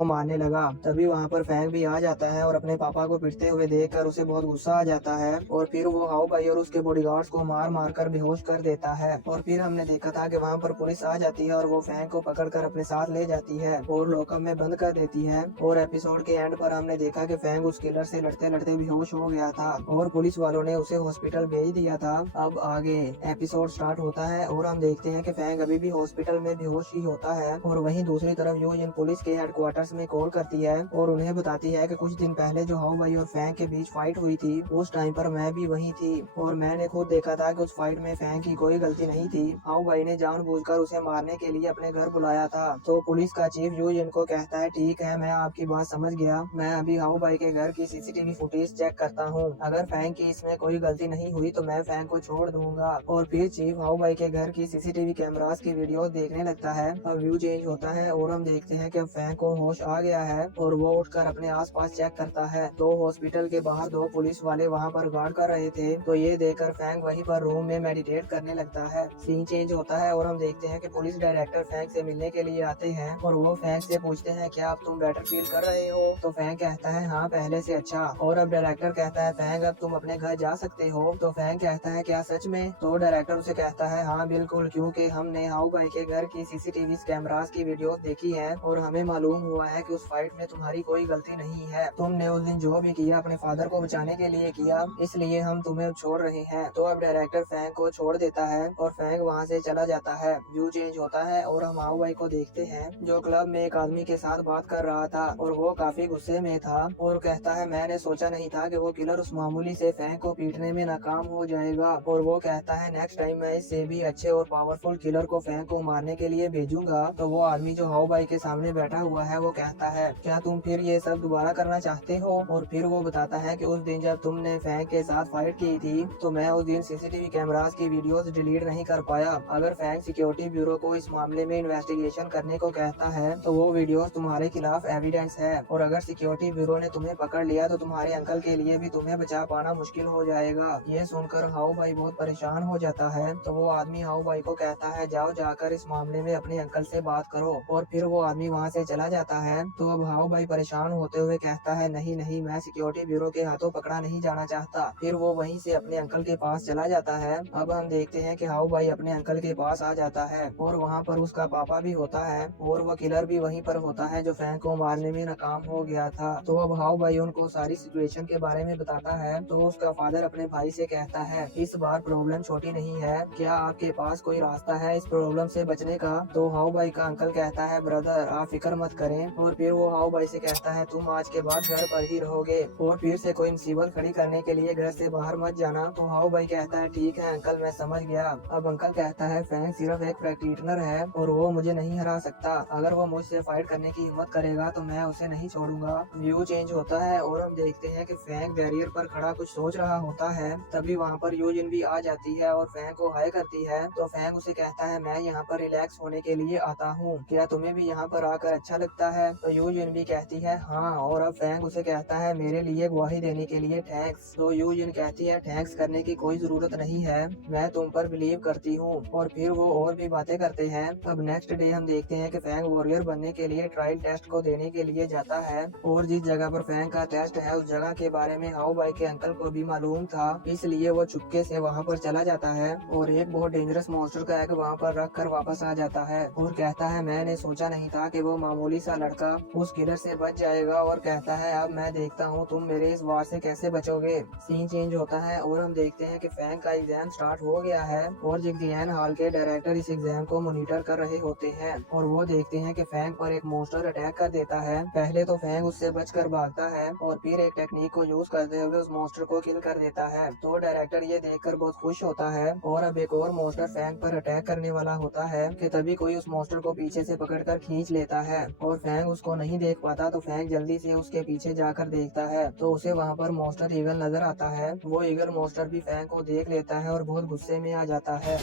को मारने लगा। तभी वहाँ पर फैंग भी आ जाता है और अपने पापा को पिटते हुए देखकर उसे बहुत गुस्सा आ जाता है और फिर वो हाउ भाई और उसके बॉडीगार्ड्स को मार मार कर बेहोश कर देता है। और फिर हमने देखा था कि वहाँ पर पुलिस आ जाती है और वो फैंग को पकड़कर अपने साथ ले जाती है और लॉकअप में बंद कर देती है। और एपिसोड के एंड पर हमने देखा कि फैंग उस किलर से लड़ते लड़ते बेहोश हो गया था और पुलिस वालों ने उसे हॉस्पिटल भेज दिया था। अब आगे एपिसोड स्टार्ट होता है और हम देखते हैं कि फैंग अभी भी हॉस्पिटल में बेहोश ही होता है। और वहीं दूसरी तरफ यूजिन पुलिस के हेडक्वार्टर्स में कॉल करती है और उन्हें बताती है कि कुछ दिन पहले जो हाउ भाई और फैंग के बीच फाइट हुई थी उस टाइम पर मैं भी वहीं थी और मैंने खुद देखा था कि उस फाइट में फैंग की कोई गलती नहीं थी। हाउ भाई ने जानबूझकर उसे मारने के लिए अपने घर बुलाया था। तो पुलिस का चीफ यूजिन को कहता है, ठीक है, मैं आपकी बात समझ गया, मैं अभी हाउ भाई के घर की सीसीटीवी फुटेज चेक करता हूँ। अगर फैंग की इसमें कोई गलती नहीं हुई तो मैं फैंग को छोड़ दूंगा। और फिर चीफ हाउ भाई के घर की सीसीटीवी कैमरास की वीडियो देखने लगता है। अब व्यू चेंज होता है और हम देखते हैं कि अब फैंग को होश आ गया है और वो उठकर अपने आसपास चेक करता है। तो हॉस्पिटल के बाहर दो पुलिस वाले वहाँ पर गार्ड कर रहे थे। तो ये देखकर फैंग वहीं पर रूम में मेडिटेट करने लगता है। सीन चेंज होता है और हम देखते हैं कि पुलिस डायरेक्टर फैंग से मिलने के लिए आते हैं और वो फैंग से पूछते हैं, क्या अब तुम बेटर फील कर रहे हो? तो फैंग कहता है, हाँ, पहले से अच्छा। और अब डायरेक्टर कहता है, फैंग अब तुम अपने घर जा सकते हो। तो फैंग कहता है, क्या सच में? तो डायरेक्टर उसे कहता है, हाँ बिल्कुल, क्योंकि हमने हाउ भाई के घर की सीसीटीवी कैमरास की वीडियो देखी है और हमें मालूम हुआ है कि उस फाइट में तुम्हारी कोई गलती नहीं है। तुमने उस दिन जो भी किया अपने फादर को बचाने के लिए किया, इसलिए हम तुम्हें अब छोड़ रहे हैं। तो अब डायरेक्टर फैंग को छोड़ देता है और फैंग वहाँ से चला जाता है। व्यू चेंज होता है और हम हाउ भाई को देखते हैं जो क्लब में एक आदमी के साथ बात कर रहा था और वो काफी गुस्से में था और कहता है, मैंने सोचा नहीं था कि वो किलर उस मामूली से फैंग को पीटने में नाकाम हो जाएगा। और वो कहता है, नेक्स्ट टाइम मैं इससे भी अच्छे और पावरफुल किलर को फैंग को मारने के लिए भेजूंगा। तो वो आदमी जो हाउ भाई के सामने बैठा हुआ है वो कहता है, क्या तुम फिर ये सब दोबारा करना चाहते हो? और फिर वो बताता है कि उस दिन जब तुमने फैंग के साथ फाइट की थी तो मैं उस दिन सीसीटीवी कैमरास की वीडियोस डिलीट नहीं कर पाया। अगर फैंग सिक्योरिटी ब्यूरो को इस मामले में इन्वेस्टिगेशन करने को कहता है तो वो वीडियोस तुम्हारे खिलाफ एविडेंस है और अगर सिक्योरिटी ब्यूरो ने तुम्हें पकड़ लिया तो तुम्हारे अंकल के लिए भी तुम्हें बचा पाना मुश्किल हो जाएगा। ये सुनकर हाउ भाई बहुत परेशान हो जाता है। तो वो आदमी हाउ भाई को कहता है, जाओ जाकर इस मामले में अपने अंकल से बात करो। और फिर वो आदमी वहाँ से चला जाता है। तो अब हाउ भाई परेशान होते हुए कहता है, नहीं नहीं, मैं सिक्योरिटी ब्यूरो के हाथों पकड़ा नहीं जाना चाहता। फिर वो वहीं से अपने अंकल के पास चला जाता है। अब हम देखते हैं कि हाउ भाई अपने अंकल के पास आ जाता है और वहाँ पर उसका पापा भी होता है और वो किलर भी वहीं पर होता है जो फैंग को मारने में नाकाम हो गया था। तो अब हाउ भाई उनको सारी सिचुएशन के बारे में बताता है। तो उसका फादर अपने भाई से कहता है, इस बार प्रॉब्लम छोटी नहीं है, क्या आपके पास कोई रास्ता है इस प्रॉब्लम से बचने का? तो हाउ भाई का अंकल कहता है, ब्रदर आप फिक्र मत करें। और फिर वो हाउ भाई से कहता है, तुम आज के बाद घर पर ही रहोगे और फिर से कोई मुसीबत खड़ी करने के लिए घर से बाहर मत जाना। तो हाउ भाई कहता है, ठीक है अंकल, मैं समझ गया। अब अंकल कहता है, फैंग सिर्फ एक प्रैक्टिशनर है और वो मुझे नहीं हरा सकता। अगर वो मुझसे फाइट करने की हिम्मत करेगा तो मैं उसे नहीं छोड़ूंगा। व्यू चेंज होता है और हम देखते हैं कि फैंग बैरियर पर खड़ा कुछ सोच रहा होता है। तभी वहाँ पर यूजिन भी आ जाती है और फैंग को हाय करती है। तो फैंग उसे कहता है, मैं यहाँ पर रिलैक्स होने के लिए आता हूँ, क्या तुम्हें भी यहाँ पर आकर अच्छा लगता है? तो यूजिन भी कहती है, हाँ। और अब फैंग उसे कहता है, मेरे लिए गवाही देने के लिए थैंक्स। तो यूजिन कहती है, थैंक्स करने की कोई जरूरत नहीं है, मैं तुम पर बिलीव करती हूँ। और फिर वो और भी बातें करते हैं। अब नेक्स्ट डे हम देखते हैं कि फैंग वॉरियर बनने के लिए ट्रायल टेस्ट को देने के लिए जाता है और जिस जगह पर फैंग का टेस्ट है उस जगह के बारे में हाउ भाई के अंकल को भी मालूम था, इसलिए वो चुपके से वहाँ पर चला जाता है और एक बहुत डेंजरस मॉन्स्टर का एग वहाँ पर रख कर वापस आ जाता है और कहता है, मैंने सोचा नहीं था कि वो मामूली सा लड़का उस किलर से बच जाएगा। और कहता है, अब मैं देखता हूँ तुम मेरे इस वार से कैसे बचोगे। सीन चेंज होता है और हम देखते हैं कि फैंग का एग्जाम स्टार्ट हो गया है और जिगजियान हॉल के डायरेक्टर इस एग्जाम को मॉनिटर कर रहे होते हैं और वो देखते हैं कि फैंग पर एक मॉन्स्टर अटैक कर देता है। पहले तो फैंग उससे बचकर भागता है और फिर एक टेक्निक को यूज करते हुए उस मॉन्स्टर को किल कर देता है। तो डायरेक्टर ये देखकर बहुत खुश होता है और अब एक और मॉन्स्टर फैंग पर अटैक करने वाला होता है कि तभी कोई उस मॉन्स्टर को पीछे से पकड़कर खींच लेता है और फैंग उसको नहीं देख पाता। तो फैंग जल्दी से उसके पीछे जाकर देखता है तो उसे वहाँ पर मॉन्स्टर ईगल नजर आता है। वो ईगल मॉन्स्टर भी फैंग को देख लेता है और बहुत गुस्से में आ जाता है।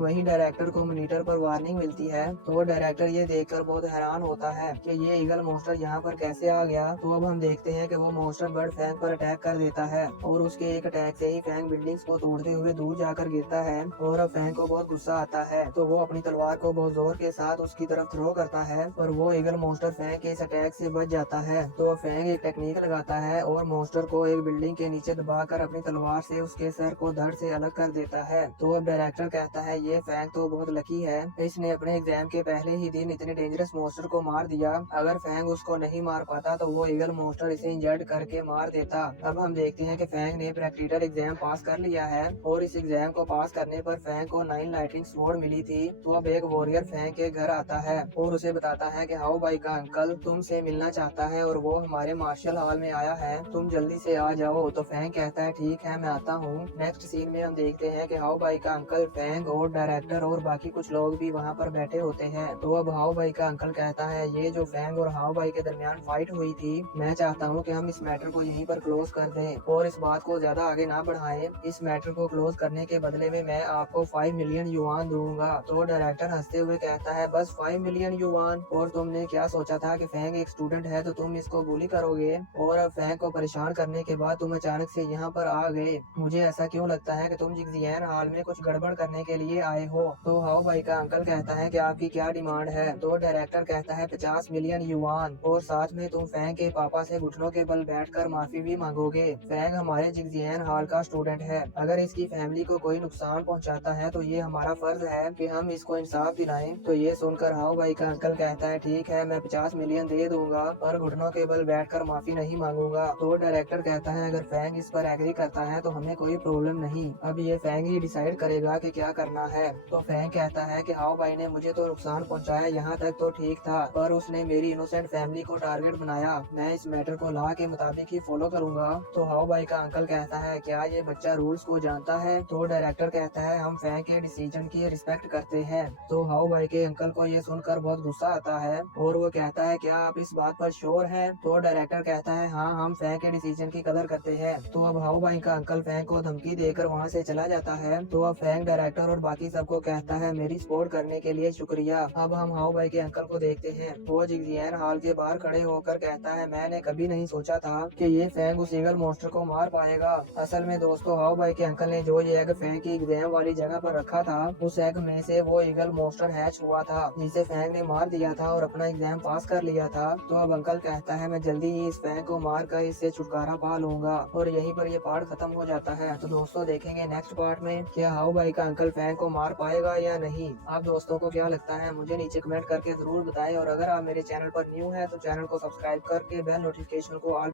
वहीं डायरेक्टर को मॉनिटर पर वार्निंग मिलती है, तो डायरेक्टर ये देखकर बहुत हैरान होता है कि ये ईगल मॉन्स्टर यहाँ पर कैसे आ गया। तो अब हम देखते हैं कि वो मॉन्स्टर बर्ड फैंग पर अटैक कर देता है और उसके एक अटैक से ही फैंग बिल्डिंग्स को तोड़ते हुए दूर जाकर गिरता है और अब फैंग को बहुत गुस्सा आता है, तो वो अपनी तलवार को बहुत जोर के साथ उसकी तरफ थ्रो करता है और वो ईगल मॉन्स्टर फैंग के इस अटैक से बच जाता है। तो फैंग एक टेक्निक लगाता है और मॉन्स्टर को एक बिल्डिंग के नीचे दबाकर अपनी तलवार से उसके सर को धड़ से अलग कर देता है। तो अब डायरेक्टर कहता है ये फैंग तो बहुत लकी है, इसने अपने एग्जाम के पहले ही दिन इतने डेंजरस मॉन्स्टर को मार दिया। अगर फैंग उसको नहीं मार पाता तो वो ईगल मॉन्स्टर इसे इंजर्ड करके मार देता। अब हम देखते हैं कि फैंग ने प्रैक्टिकल एग्जाम पास कर लिया है और इस एग्जाम को पास करने पर फैंग को 9 लाइटिंग स्वॉर्ड मिली थी। तो अब एक वॉरियर फैंग के घर आता है और उसे बताता है कि हाउ भाई का अंकल तुमसे मिलना चाहता है और वो हमारे मार्शल हॉल में आया है, तुम जल्दी से आ जाओ। तो फैंग कहता है ठीक है मैं आता हूँ। नेक्स्ट सीन में हम देखते हैं कि हाउ भाई का अंकल, फैंग और डायरेक्टर और बाकी कुछ लोग भी वहाँ पर बैठे होते हैं। तो अब हाउ भाई का अंकल कहता है ये जो फैंग और हाउ भाई के दरमियान फाइट हुई थी, मैं चाहता हूँ कि हम इस मैटर को यहीं पर क्लोज कर दें और इस बात को ज्यादा आगे ना बढ़ाएं। इस मैटर को क्लोज करने के बदले में मैं आपको 5 मिलियन युआन दूंगा। तो डायरेक्टर हंसते हुए कहता है बस 5 मिलियन युआन, और तुमने क्या सोचा था कि फैंग एक स्टूडेंट है तो तुम इसको बुली करोगे, और अब फैंग को परेशान करने के बाद तुम अचानक से यहाँ पर आ गए। मुझे ऐसा क्यों लगता है कि तुम जिगजियान हॉल में कुछ गड़बड़ करने के लिए आए हो। तो हाउ भाई का अंकल कहता है कि आपकी क्या डिमांड है। तो डायरेक्टर कहता है 50 मिलियन युआन, और साथ में तुम फैंग के पापा से घुटनों के बल बैठकर माफी भी मांगोगे। फैंग हमारे जिगजियान हॉल का स्टूडेंट है, अगर इसकी फैमिली को कोई नुकसान पहुंचाता है तो ये हमारा फर्ज है कि हम इसको इंसाफ दिलाएं। तो ये सुनकर हाउ भाई का अंकल कहता है ठीक है मैं 50 मिलियन दे दूंगा पर घुटनों के बल बैठकर माफी नहीं मांगूंगा। तो डायरेक्टर कहता है अगर फैंग इस पर एग्री करता है तो हमें कोई प्रॉब्लम नहीं, अब ये फैंग ही डिसाइड करेगा कि क्या करना है। तो फैंग कहता है कि हाउ भाई ने मुझे तो नुकसान पहुंचाया, यहाँ तक तो ठीक था, पर उसने मेरी इनोसेंट फैमिली को टारगेट बनाया, मैं इस मैटर को लॉ के मुताबिक ही फॉलो करूंगा। तो हाउ भाई का अंकल कहता है क्या ये बच्चा रूल्स को जानता है। तो डायरेक्टर कहता है हम फैंग के डिसीजन की रिस्पेक्ट करते हैं। तो हाउ भाई के अंकल को ये सुनकर बहुत गुस्सा आता है और वो कहता है क्या आप इस बात पर श्योर हैं। तो डायरेक्टर कहता है हाँ हम फैंग के डिसीजन की कदर करते हैं। तो अब हाउ भाई का अंकल फैंग को धमकी देकर वहाँ से चला जाता है। तो अब फैंग डायरेक्टर और बाकी सबको कहता है मेरी सपोर्ट करने के लिए शुक्रिया। अब हम हाउ भाई के अंकल को देखते हैं, वो जिगजियान हॉल के बाहर खड़े होकर कहता है मैंने कभी नहीं सोचा था कि ये फैंग उस ईगल मॉन्स्टर को मार पाएगा। असल में दोस्तों हाउ भाई के अंकल ने जो ये एग फैंग की एग्जाम वाली जगह पर रखा था, उस एग में से वो ईगल मॉन्स्टर हैच हुआ था जिसे फैंग ने मार दिया था और अपना एग्जाम पास कर लिया था। तो अब अंकल कहता है मैं जल्दी ही इस फैंग को मार कर इससे छुटकारा पा लूंगा, और यहीं पर ये पार्ट खत्म हो जाता है। तो दोस्तों देखेंगे नेक्स्ट पार्ट में क्या हाउ भाई का अंकल फैंग को मार पाएगा या नहीं। आप दोस्तों को क्या लगता है मुझे नीचे कमेंट करके जरूर बताएं, और अगर आप मेरे चैनल पर न्यू है तो चैनल को सब्सक्राइब करके बेल नोटिफिकेशन को ऑल